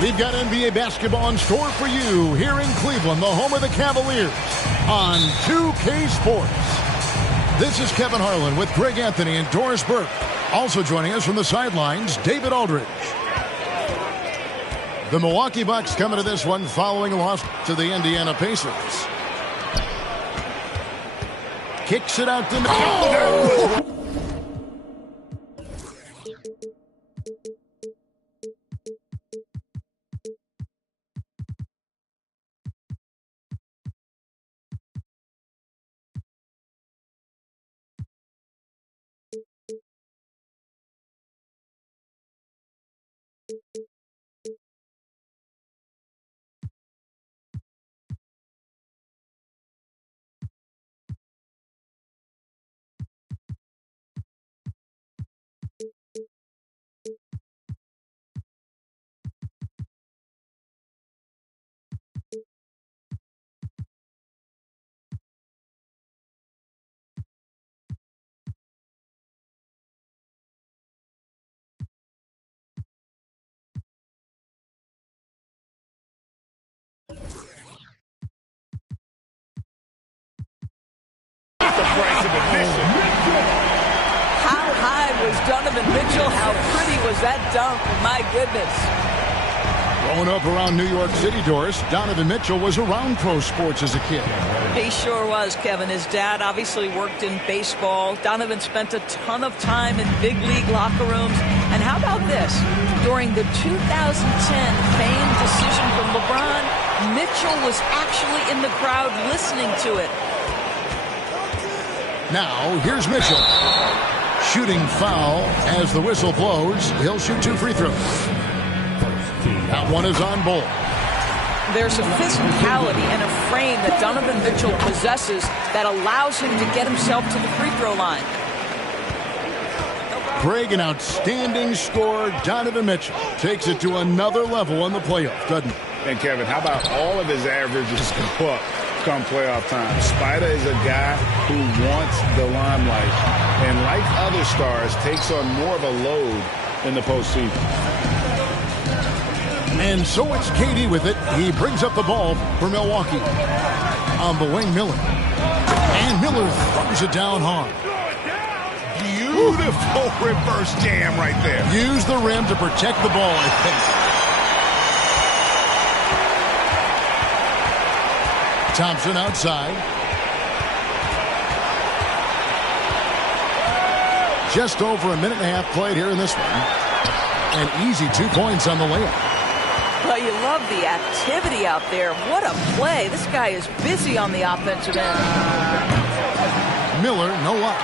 We've got NBA basketball in store for you here in Cleveland, the home of the Cavaliers, on 2K Sports. This is Kevin Harlan with Greg Anthony and Doris Burke. Also joining us from the sidelines, David Aldridge. The Milwaukee Bucks coming to this one following a loss to the Indiana Pacers. Kicks it out to Mitchell. How high was Donovan Mitchell? How pretty was that dunk? My goodness. Growing up around New York City, Doris, Donovan Mitchell was around pro sports as a kid. He sure was, Kevin. His dad obviously worked in baseball. Donovan spent a ton of time in big league locker rooms. And how about this? During the 2010 famed decision from LeBron, Mitchell was actually in the crowd listening to it. Now, here's Mitchell. Shooting foul as the whistle blows. He'll shoot 2 free throws. That one is on Bull. There's a physicality and a frame that Donovan Mitchell possesses that allows him to get himself to the free throw line. Greg, an outstanding scorer. Donovan Mitchell takes it to another level in the playoffs, doesn't he? And Kevin, how about all of his averages go up come playoff time? Spider is a guy who wants the limelight, and like other stars, takes on more of a load in the postseason. And so it's KD with it. He brings up the ball for Milwaukee. On the wing, Miller. And Miller throws it down hard. Beautiful reverse jam right there. Use the rim to protect the ball, I think. Thompson outside. Just over a minute and a half played here in this one. An easy 2 points on the layup. Well, you love the activity out there. What a play. This guy is busy on the offensive end. Miller, no luck.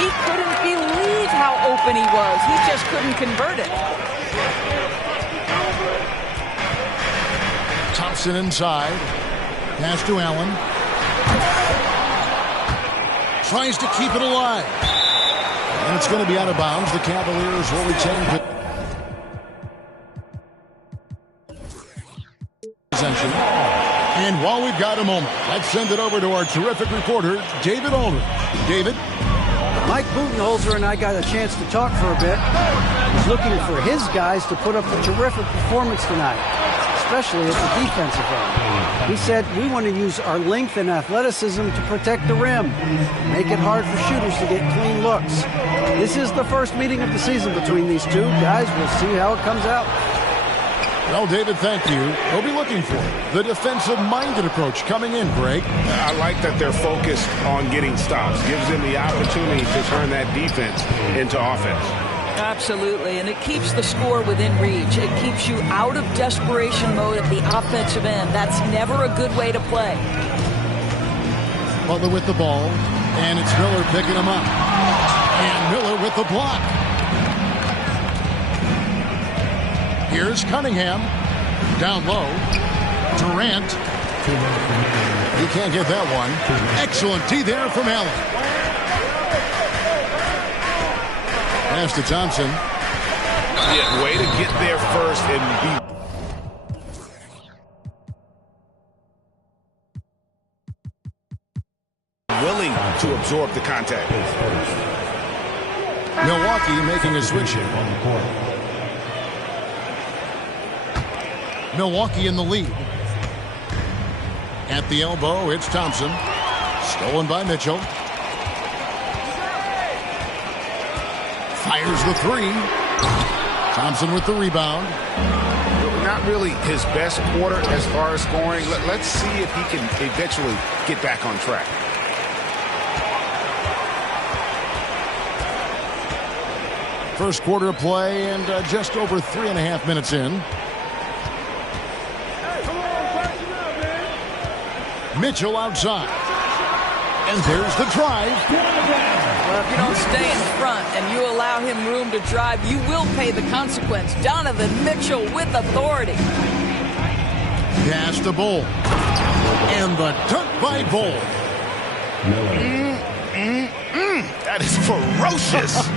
He couldn't believe how open he was. He just couldn't convert it. Thompson inside. Pass to Allen. Tries to keep it alive. And it's going to be out of bounds. The Cavaliers will retain possession. And while we've got a moment, let's send it over to our terrific reporter, David Aldridge. David? Mike Budenholzer and I got a chance to talk for a bit. He's looking for his guys to put up a terrific performance tonight, especially at the defensive end. He said, we want to use our length and athleticism to protect the rim, make it hard for shooters to get clean looks. This is the first meeting of the season between these two guys. We'll see how it comes out. Well, David, thank you. We'll be looking for the defensive-minded approach coming in, Greg. I like that they're focused on getting stops. Gives them the opportunity to turn that defense into offense. Absolutely, and it keeps the score within reach. It keeps you out of desperation mode at the offensive end. That's never a good way to play. Butler with the ball, and it's Miller picking him up. And Miller with the block. Here's Cunningham. Down low. Durant. He can't get that one. Excellent D there from Allen. Pass to Thompson. Yeah, way to get there first and be willing to absorb the contact. Milwaukee making a switch here. Milwaukee in the lead. At the elbow, it's Thompson. Stolen by Mitchell. Fires the three. Thompson with the rebound. Not really his best quarter as far as scoring. Let's see if he can eventually get back on track. First quarter of play and just over 3.5 minutes in. Mitchell outside. And there's the drive. Well, if you don't stay in front and you allow him room to drive, you will pay the consequence. Donovan Mitchell with authority. Pass to Bol. And the dunk by Bol. That is ferocious.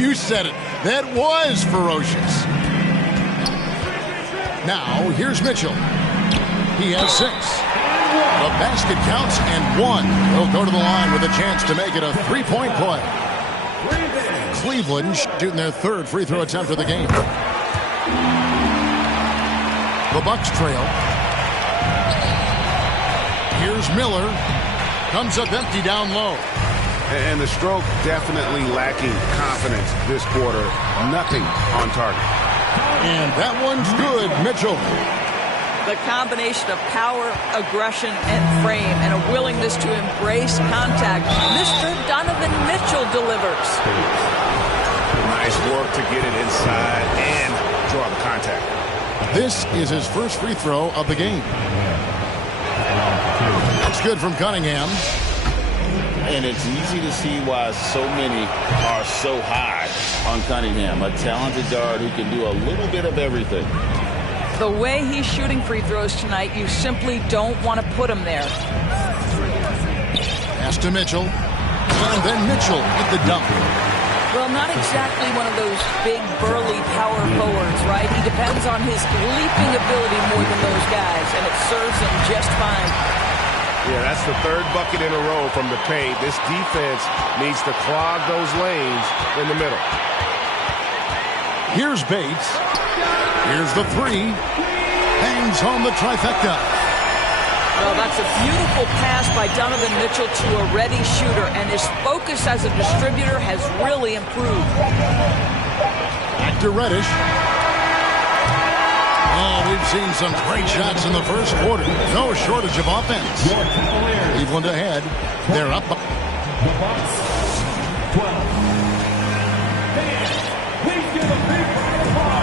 You said it. That was ferocious. Now, here's Mitchell. He has 6. The basket counts and 1. He'll go to the line with a chance to make it a 3-point play. Cleveland shooting their 3rd free throw attempt of the game. The Bucks trail. Here's Miller. Comes up empty down low. And the stroke definitely lacking confidence this quarter. Nothing on target. And that one's good, Mitchell. The combination of power, aggression, and frame, and a willingness to embrace contact. Mr. Donovan Mitchell delivers. Nice work to get it inside and draw the contact. This is his first free throw of the game. It's good from Cunningham. And it's easy to see why so many are so high on Cunningham, a talented guard who can do a little bit of everything. The way he's shooting free throws tonight, you simply don't want to put him there. Pass to Mitchell. And then Mitchell with the dunk. Well, not exactly one of those big, burly power forwards, right? He depends on his leaping ability more than those guys, and it serves him just fine. Yeah, that's the 3rd bucket in a row from the paint. This defense needs to clog those lanes in the middle. Here's Bates. Here's the 3. Hangs home the trifecta. Well, that's a beautiful pass by Donovan Mitchell to a ready shooter, and his focus as a distributor has really improved. Back to Reddish. Oh, we've seen some great shots in the first quarter. No shortage of offense. Cleveland ahead. They're up.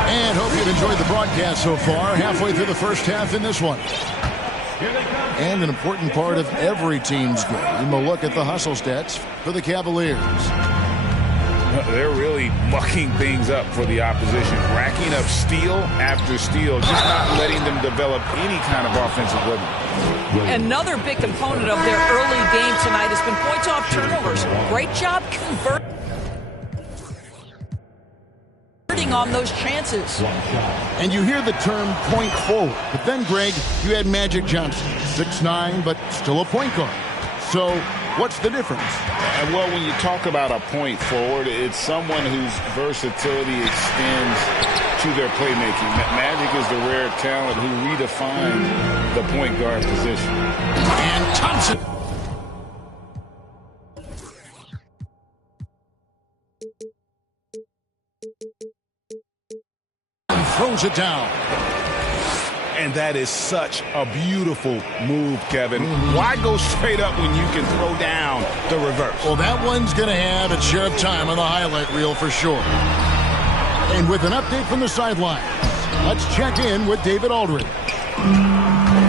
And hope you've enjoyed the broadcast so far. Halfway through the first half in this one. And an important part of every team's game, a look at the hustle stats for the Cavaliers. They're really mucking things up for the opposition, racking up steal after steal, just not letting them develop any kind of offensive rhythm. Another big component of their early game tonight has been points off turnovers. Great job converting on those chances. And you hear the term point forward, but then, Greg, you had Magic Johnson, 6'9", but still a point guard. So what's the difference? Well, when you talk about a point forward, it's someone whose versatility extends to their playmaking. Magic is the rare talent who redefined the point guard position. And Thompson. And throws it down. And that is such a beautiful move, Kevin. Why go straight up when you can throw down the reverse? Well, that one's going to have its share of time on the highlight reel for sure. And with an update from the sideline, let's check in with David Aldridge.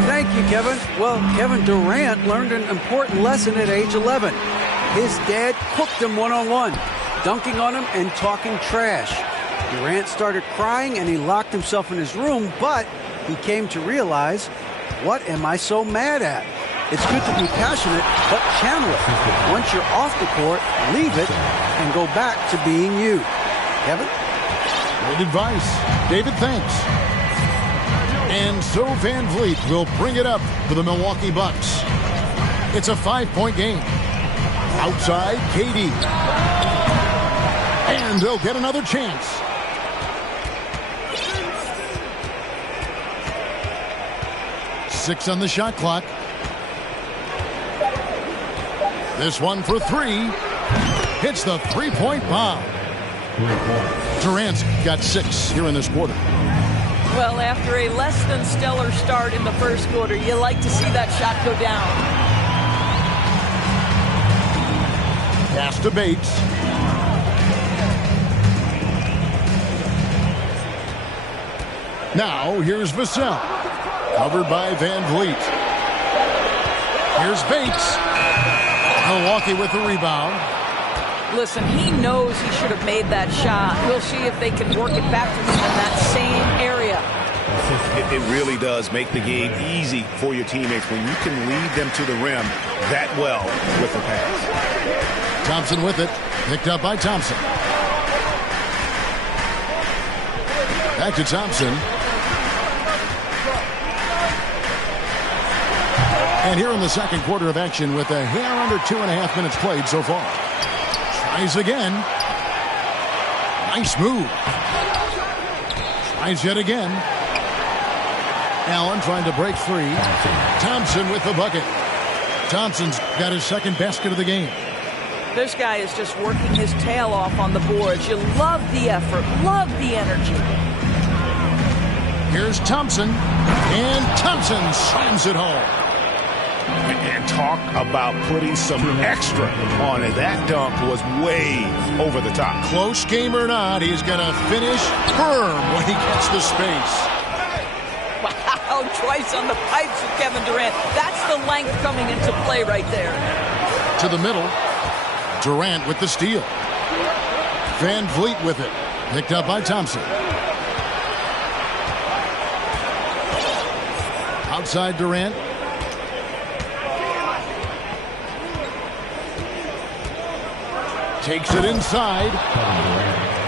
Thank you, Kevin. Well, Kevin Durant learned an important lesson at age 11. His dad cooked him one-on-one, dunking on him and talking trash. Durant started crying and he locked himself in his room, but he came to realize, what am I so mad at? It's good to be passionate, but channel it. Once you're off the court, leave it and go back to being you. Kevin? Good advice. David, thanks. And so Van Vliet will bring it up for the Milwaukee Bucks. It's a 5-point game. Outside, KD. And they'll get another chance. Six on the shot clock. This one for three. Hits the three-point bomb. Durant's got 6 here in this quarter. Well, after a less than stellar start in the first quarter, you like to see that shot go down. Pass to Bates. Now, here's Vassell. Covered by Van Vliet. Here's Bates. Milwaukee with the rebound. Listen, he knows he should have made that shot. We'll see if they can work it back to him in that same area. It really does make the game easy for your teammates when you can lead them to the rim that well with the pass. Thompson with it. Picked up by Thompson. Back to Thompson. And here in the second quarter of action with a hair under 2.5 minutes played so far. Tries again. Nice move. Tries yet again. Allen trying to break free. Thompson with the bucket. Thompson's got his second basket of the game. This guy is just working his tail off on the boards. You love the effort, love the energy. Here's Thompson. And Thompson slams it home. And talk about putting some extra on it. That dunk was way over the top. Close game or not, he's going to finish firm when he gets the space. Wow, twice on the pipes of Kevin Durant. That's the length coming into play right there. To the middle. Durant with the steal. Van Vliet with it. Picked up by Thompson. Outside Durant. Takes it inside.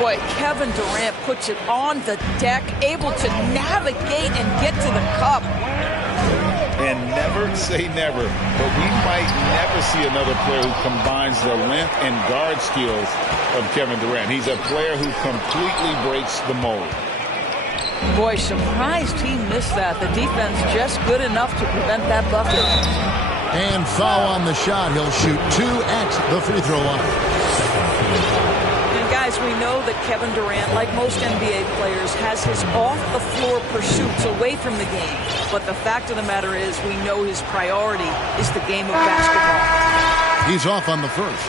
Boy, Kevin Durant puts it on the deck, able to navigate and get to the cup. And never say never, but we might never see another player who combines the length and guard skills of Kevin Durant. He's a player who completely breaks the mold. Boy, surprised he missed that. The defense just good enough to prevent that bucket. And foul on the shot. He'll shoot 2 at the free throw line. And guys, we know that Kevin Durant, like most NBA players, has his off-the-floor pursuits away from the game. But the fact of the matter is, we know his priority is the game of basketball. He's off on the first.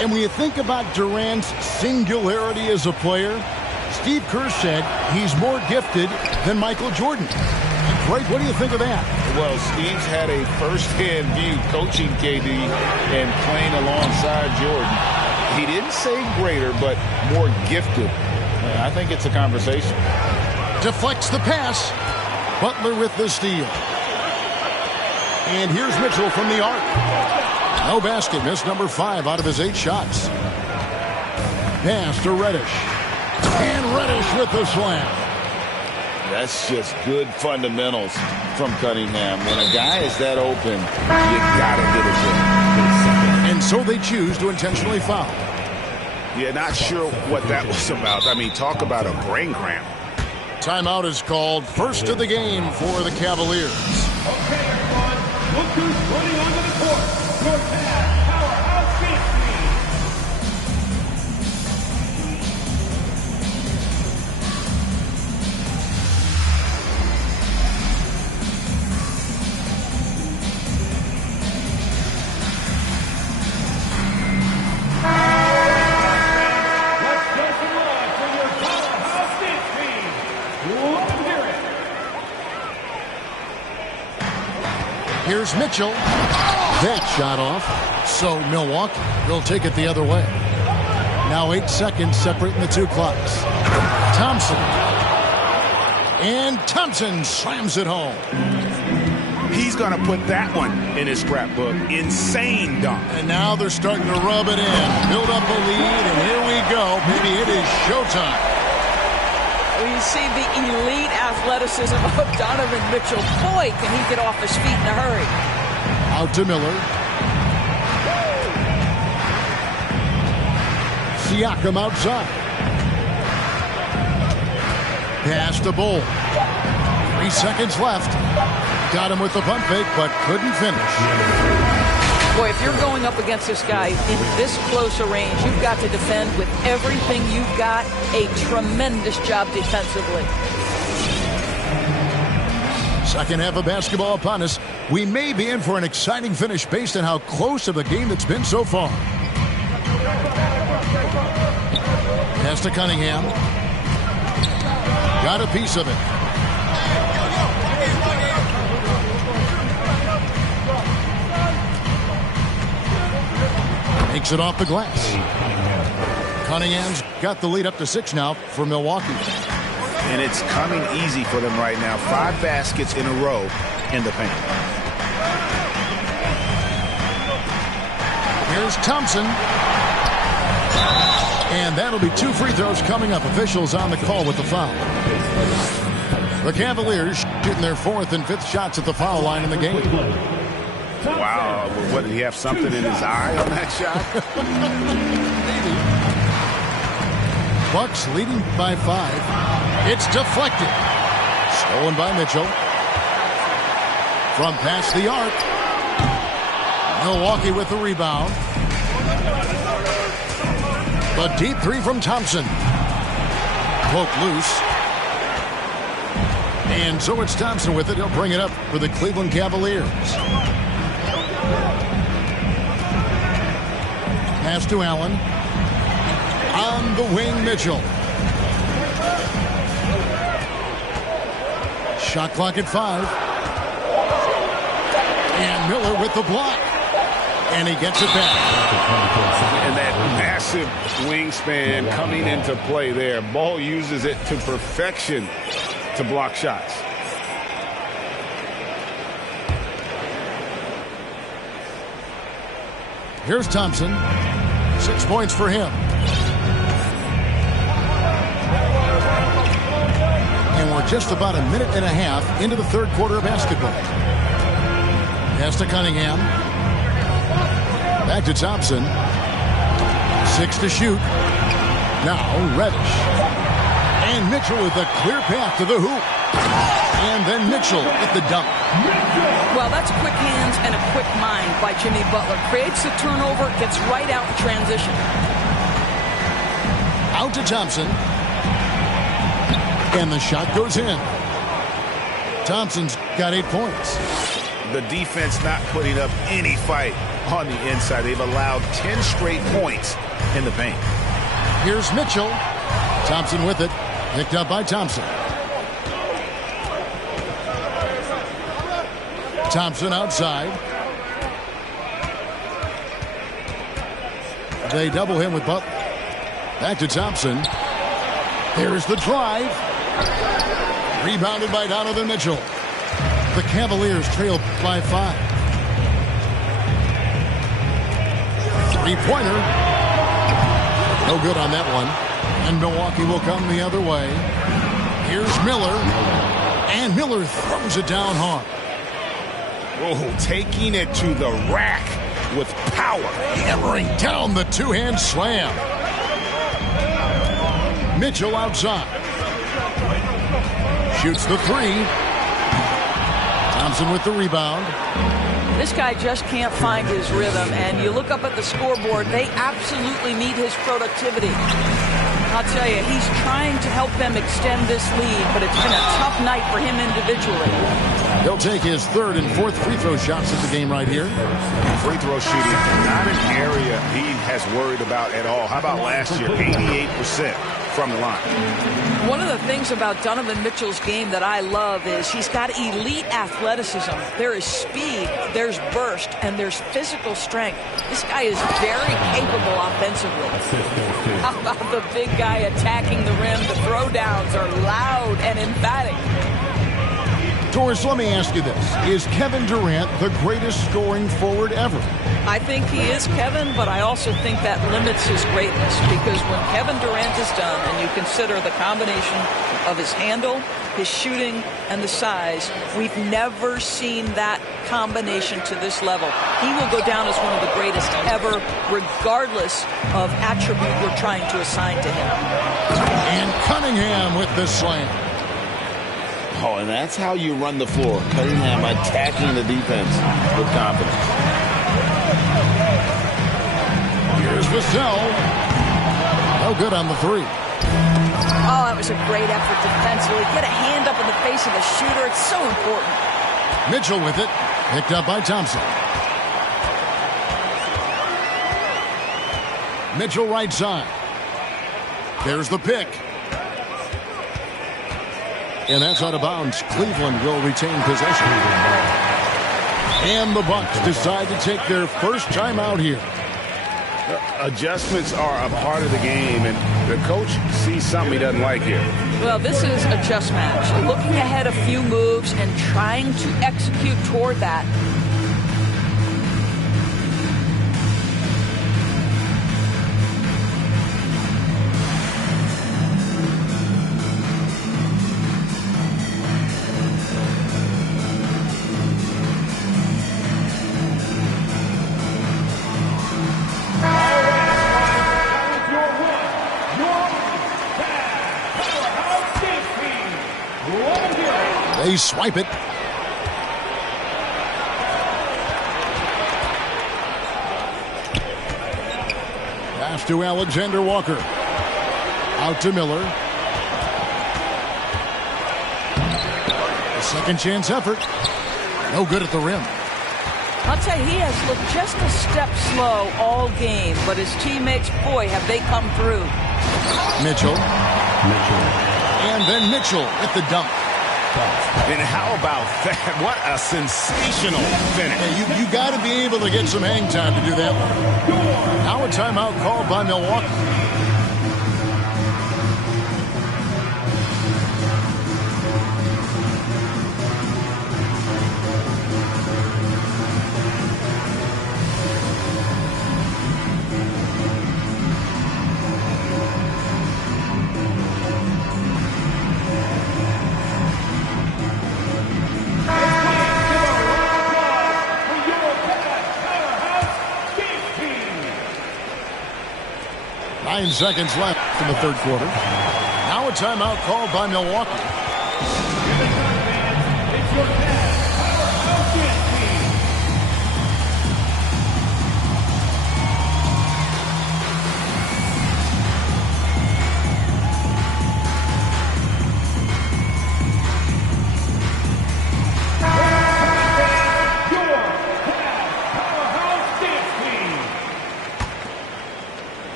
And when you think about Durant's singularity as a player, Steve Kerr said he's more gifted than Michael Jordan. Greg, what do you think of that? Well, Steve's had a first-hand view coaching KD and playing alongside Jordan. He didn't say greater, but more gifted. I think it's a conversation. Deflects the pass. Butler with the steal. And here's Mitchell from the arc. No basket. Missed number 5 out of his 8 shots. Pass to Reddish. And Reddish with the slam. That's just good fundamentals from Cunningham. When a guy is that open, you gotta get it to him. And so they choose to intentionally foul. Yeah, not sure what that was about. I mean, talk about a brain cramp. Timeout is called. First of the game for the Cavaliers. Okay, everyone, look who's running onto the court. Your powerhouse dance team. Let's go some love for your powerhouse dance team. Let's hear it. Here's Mitchell. That shot off. So Milwaukee will take it the other way. Now 8 seconds separating the 2 clocks. Thompson. And Thompson slams it home. He's going to put that one in his scrapbook. Insane dunk. And now they're starting to rub it in. Build up a lead, and here we go. Maybe it is showtime. We see the elite athleticism of Donovan Mitchell. Boy, can he get off his feet in a hurry. Out to Miller. Siakam outside. Pass to Bull. 3 seconds left. Got him with the pump fake, but couldn't finish. Boy, if you're going up against this guy in this close a range, you've got to defend with everything you've got. A tremendous job defensively. Second half of basketball upon us. We may be in for an exciting finish based on how close of a game it's been so far. Pass to Cunningham. Got a piece of it. Takes it off the glass. Cunningham's got the lead up to 6 now for Milwaukee. And it's coming easy for them right now. 5 baskets in a row in the paint. Here's Thompson. And that'll be 2 free throws coming up. Officials on the call with the foul. The Cavaliers shooting their 4th and 5th shots at the foul line in the game. Wow. What, did he have something in his eye on that shot? Bucks leading by 5. It's deflected. Stolen by Mitchell. From past the arc. Milwaukee with the rebound. The deep 3 from Thompson. Poked loose. And so it's Thompson with it. He'll bring it up for the Cleveland Cavaliers. Pass to Allen. On the wing, Mitchell. Shot clock at 5. And Miller with the block. And he gets it back. And that massive wingspan coming into play there. Ball uses it to perfection to block shots. Here's Thompson. 6 points for him. And we're just about a minute and a half into the 3rd quarter of basketball. Pass to Cunningham. Back to Thompson. 6 to shoot. Now Reddish. And Mitchell with a clear path to the hoop. And then Mitchell with the dunk. Well, that's quick hands and a quick mind by Jimmy Butler. Creates the turnover, gets right out in transition. Out to Thompson. And the shot goes in. Thompson's got 8 points. The defense not putting up any fight on the inside. They've allowed 10 straight points in the paint. Here's Mitchell. Thompson with it. Picked up by Thompson. Thompson outside. They double him with Butler. Back to Thompson. There's the drive. Rebounded by Donovan Mitchell. The Cavaliers trail by 5. 3-pointer. No good on that one. And Milwaukee will come the other way. Here's Miller. And Miller throws it down hard. Oh, taking it to the rack with power. Hammering down the 2-hand slam. Mitchell outside. Shoots the 3. Thompson with the rebound. This guy just can't find his rhythm, and you look up at the scoreboard, they absolutely need his productivity. I'll tell you, he's trying to help them extend this lead, but it's been a tough night for him individually. He'll take his 3rd and 4th free throw shots at the game right here. Free throw shooting, not an area he has worried about at all. How about last year? 88% from the line. One of the things about Donovan Mitchell's game that I love is he's got elite athleticism. There is speed, there's burst, and there's physical strength. This guy is very capable offensively. How about the big guy attacking the rim? The throwdowns are loud and emphatic. Doris, let me ask you this. Is Kevin Durant the greatest scoring forward ever? I think he is, Kevin, but I also think that limits his greatness, because when Kevin Durant is done and you consider the combination of his handle, his shooting, and the size, we've never seen that combination to this level. He will go down as one of the greatest ever, regardless of attribute we're trying to assign to him. And Cunningham with the slam. Oh, and that's how you run the floor. Cunningham attacking the defense with confidence. Here's Vassell. No good on the three. Oh, that was a great effort defensively. Get a hand up in the face of the shooter. It's so important. Mitchell with it. Picked up by Thompson. Mitchell right side. There's the pick. And that's out of bounds. Cleveland will retain possession. And the Bucks decide to take their first time out here. Adjustments are a part of the game, and the coach sees something he doesn't like here. Well, this is a just match. Looking ahead a few moves and trying to execute toward that. They swipe it. Pass to Alexander Walker. Out to Miller. A second chance effort. No good at the rim. I'll tell you, he has looked just a step slow all game, but his teammates, boy, have they come through. Mitchell. And then Mitchell at the dunk. And how about that? What a sensational finish. Hey, you got to be able to get some hang time to do that one. Now a timeout called by Milwaukee. Seconds left in the third quarter. Now a timeout called by Milwaukee. It's your powerhouse team.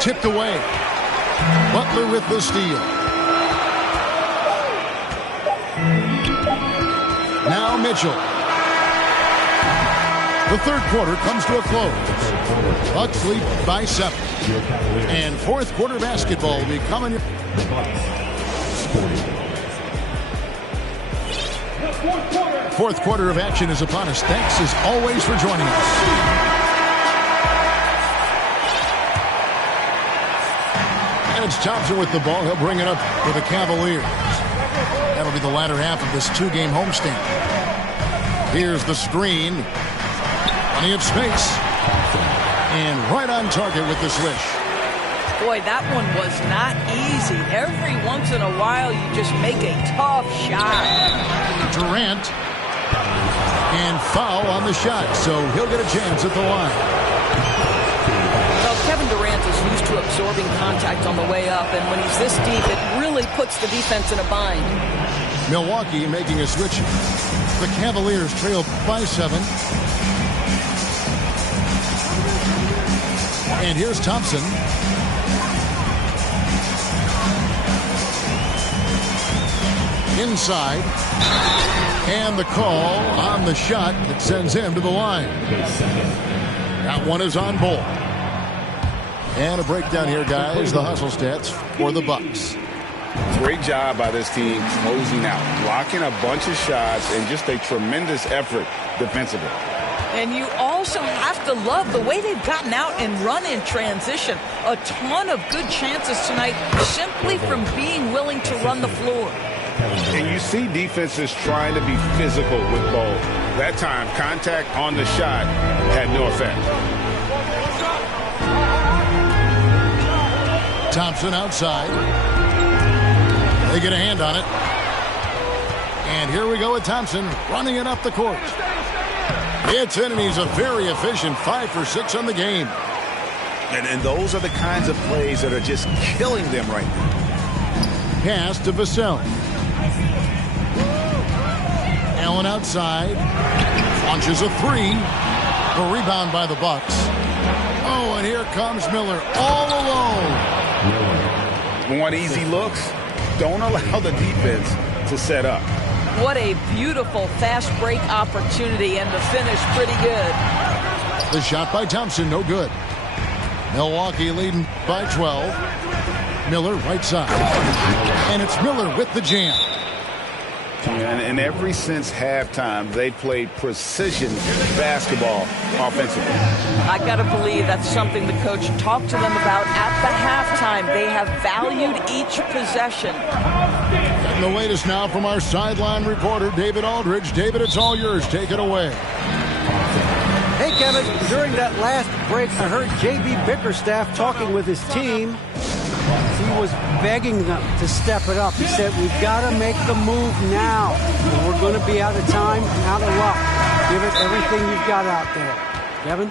Tipped away. Butler with the steal. Now Mitchell. The third quarter comes to a close. Bucks lead by 7. And fourth quarter basketball will be coming. Fourth quarter of action is upon us. Thanks as always for joining us. And it's Thompson with the ball. He'll bring it up for the Cavaliers. That'll be the latter half of this two-game homestand. Here's the screen. Plenty of space. And right on target with the swish. Boy, that one was not easy. Every once in a while, you just make a tough shot. Durant. And foul on the shot, so he'll get a chance at the line. Well, Kevin Durant is used to absorbing contact on the way up, and when he's this deep, it really puts the defense in a bind. Milwaukee making a switch. The Cavaliers trail by 7. And here's Thompson. Inside. And the call on the shot that sends him to the line. That one is on Ball. And a breakdown here, guys. The hustle stats for the Bucks. Great job by this team closing out, blocking a bunch of shots, and just a tremendous effort defensively. And you also have to love the way they've gotten out and run in transition. A ton of good chances tonight simply from being willing to run the floor. And you see defenses trying to be physical with Bol. That time, contact on the shot had no effect. Thompson outside. They get a hand on it. And here we go with Thompson running it up the court. It's in, and he's a very efficient 5 for 6 on the game. And those are the kinds of plays that are just killing them right now. Pass to Vassell. Allen outside. Launches a 3. The rebound by the Bucks. Oh, and here comes Miller all alone. Want easy looks? Don't allow the defense to set up. What a beautiful fast break opportunity, and the finish pretty good. The shot by Thompson, no good. Milwaukee leading by 12. Miller right side. And it's Miller with the jam. And ever since halftime, they played precision basketball offensively. I got to believe that's something the coach talked to them about at the halftime. They have valued each possession. And the latest now from our sideline reporter, David Aldridge. David, it's all yours. Take it away. Hey, Kevin, during that last break, I heard J.B. Bickerstaff talking with his team. He was begging them to step it up. He said, we've got to make the move now. Or we're going to be out of time and out of luck. Give it everything you've got out there. Kevin?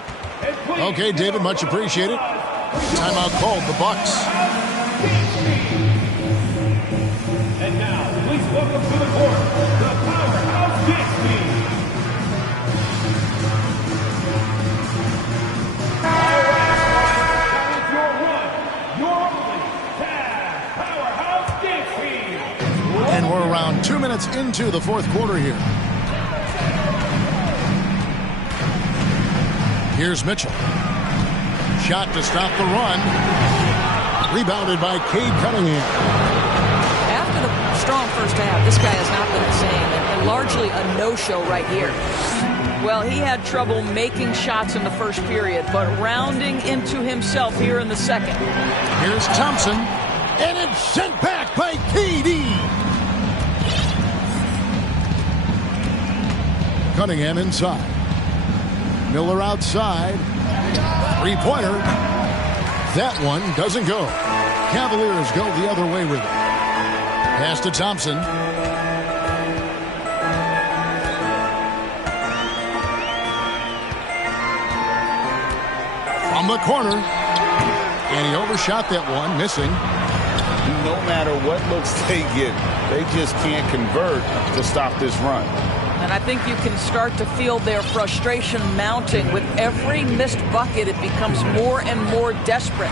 Okay, David, much appreciated. Timeout called, the Bucks. And now, please welcome to the court, the Powerhouse Knicks team. And we're around 2 minutes into the fourth quarter here. Here's Mitchell. Shot to stop the run. Rebounded by Cade Cunningham. After the strong first half, this guy has not been the same, and largely a no-show right here. Well, he had trouble making shots in the first period, but rounding into himself here in the second. Here's Thompson, and it's sent back by KD. Cunningham inside. Miller outside. Three-pointer. That one doesn't go. Cavaliers go the other way with it. Pass to Thompson. From the corner. And he overshot that one, missing. No matter what looks they get, they just can't convert to stop this run. And I think you can start to feel their frustration mounting. With every missed bucket, it becomes more and more desperate.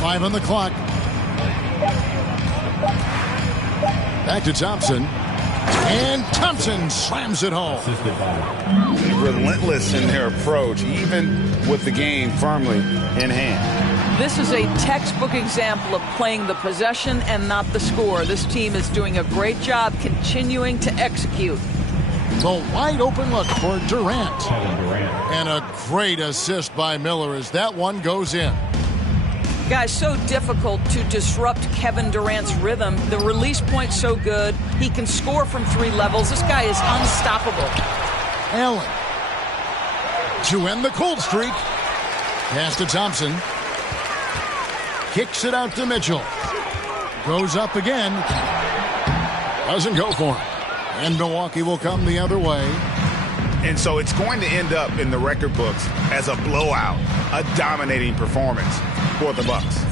5 on the clock. Back to Thompson. And Thompson slams it home. Relentless in their approach, even with the game firmly in hand. This is a textbook example of playing the possession and not the score. This team is doing a great job continuing to execute. The wide open look for Durant. And a great assist by Miller as that one goes in. Guys, so difficult to disrupt Kevin Durant's rhythm. The release point so good. He can score from 3 levels. This guy is unstoppable. Allen. To end the cold streak. Pass to Thompson. Kicks it out to Mitchell. Goes up again. Doesn't go for him. And Milwaukee will come the other way. And so it's going to end up in the record books as a blowout, a dominating performance for the Bucks.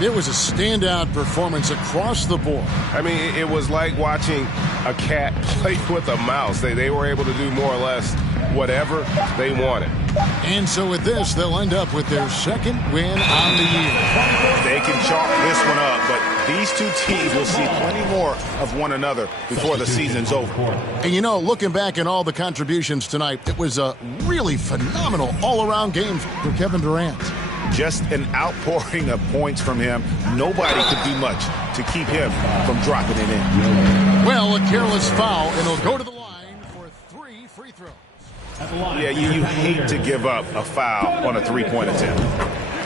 It was a standout performance across the board. I mean, it was like watching a cat play with a mouse. They were able to do more or less whatever they wanted. And so with this, they'll end up with their second win on the year. They can chalk this one up, but these two teams will see plenty more of one another before the season's over. And you know, looking back at all the contributions tonight, it was a really phenomenal all-around game for Kevin Durant. Just an outpouring of points from him. Nobody could do much to keep him from dropping it in. Well, a careless foul, and he'll go to the line for 3 free throws. Yeah, you hate to give up a foul on a three-point attempt.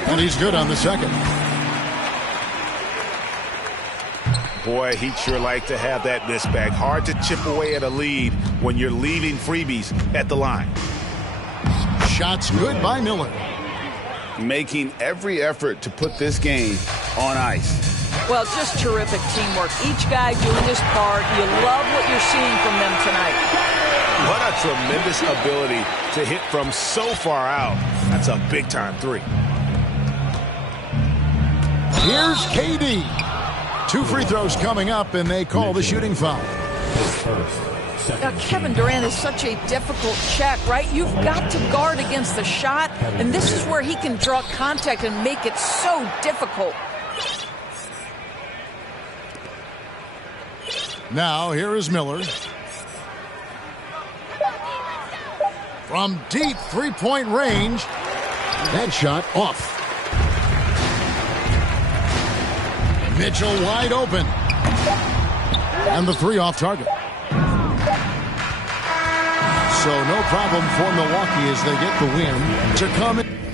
And he's good on the second. Boy, he'd sure like to have that miss back. Hard to chip away at a lead when you're leaving freebies at the line. Shots good by Miller. Making every effort to put this game on ice. Well, just terrific teamwork. Each guy doing his part. You love what you're seeing from them tonight. What a tremendous ability to hit from so far out. That's a big-time three. Here's KD. 2 free throws coming up, and they call the shooting foul. Now, Kevin Durant is such a difficult check, right? You've got to guard against the shot, and this is where he can draw contact and make it so difficult. Now, here is Miller. From deep three-point range. That shot off. Mitchell wide open. And the three off target. So no problem for Milwaukee as they get the win to come in.